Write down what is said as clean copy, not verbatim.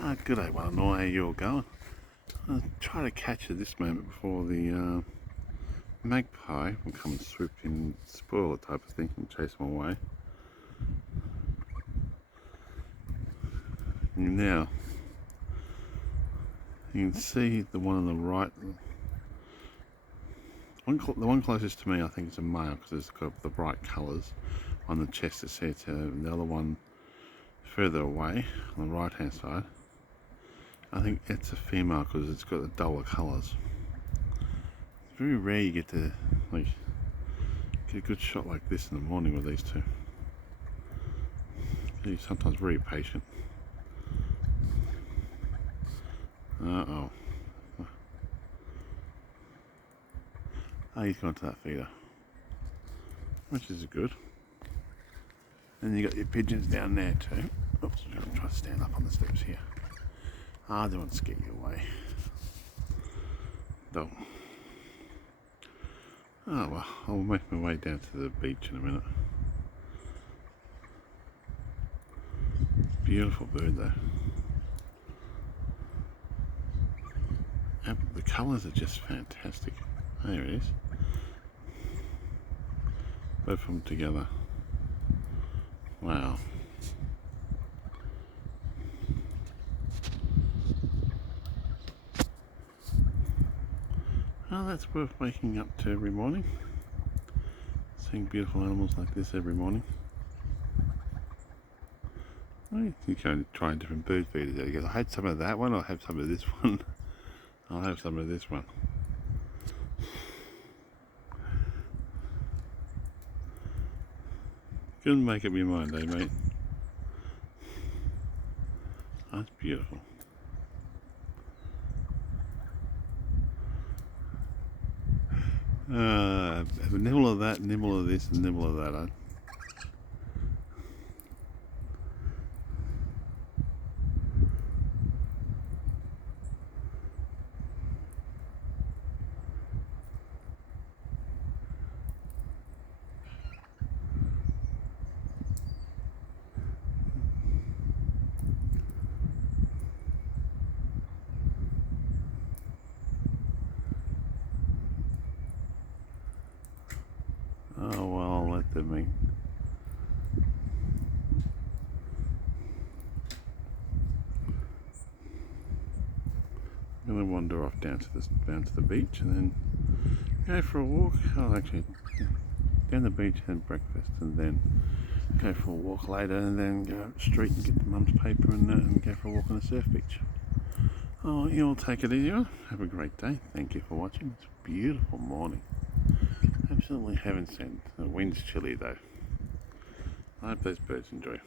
G'day one and all, how you all going? I'll try to catch at this moment before the magpie will come and swoop in and spoil it type of thing and chase them away. And now, you can see the one on the right, the one closest to me I think is a male because it's got the bright colours on the chest, etc. And the other one further away on the right hand side, I think it's a female because it's got the duller colours. It's very rare you get to get a good shot like this in the morning with these two. They're sometimes very patient. Oh, he's gone to that feeder, which is good. And you got your pigeons down there too. Oops, I'm going to try to stand up on the steps here. I don't want to scare you away. Don't. Oh well, I'll make my way down to the beach in a minute. Beautiful bird though. And the colours are just fantastic. There it is. Both of them together. Wow. Oh, that's worth waking up to every morning. Seeing beautiful animals like this every morning. You can try different bird feeders. You go, I had some of that one, I'll have some of this one. I'll have some of this one. Couldn't make up your mind, eh, mate? That's beautiful. Have a nibble of that, nibble of this, and nibble of that, eh? Oh well, I'll let them eat. I'm going to wander off down to the beach and then go for a walk. I'll actually down the beach, have breakfast, and then go for a walk later, and then go up the street and get the mum's paper and go for a walk on the surf beach. Oh, you all take it easy. Have a great day. Thank you for watching. It's a beautiful morning. Absolutely heaven sent. The wind's chilly though. I hope those birds enjoy.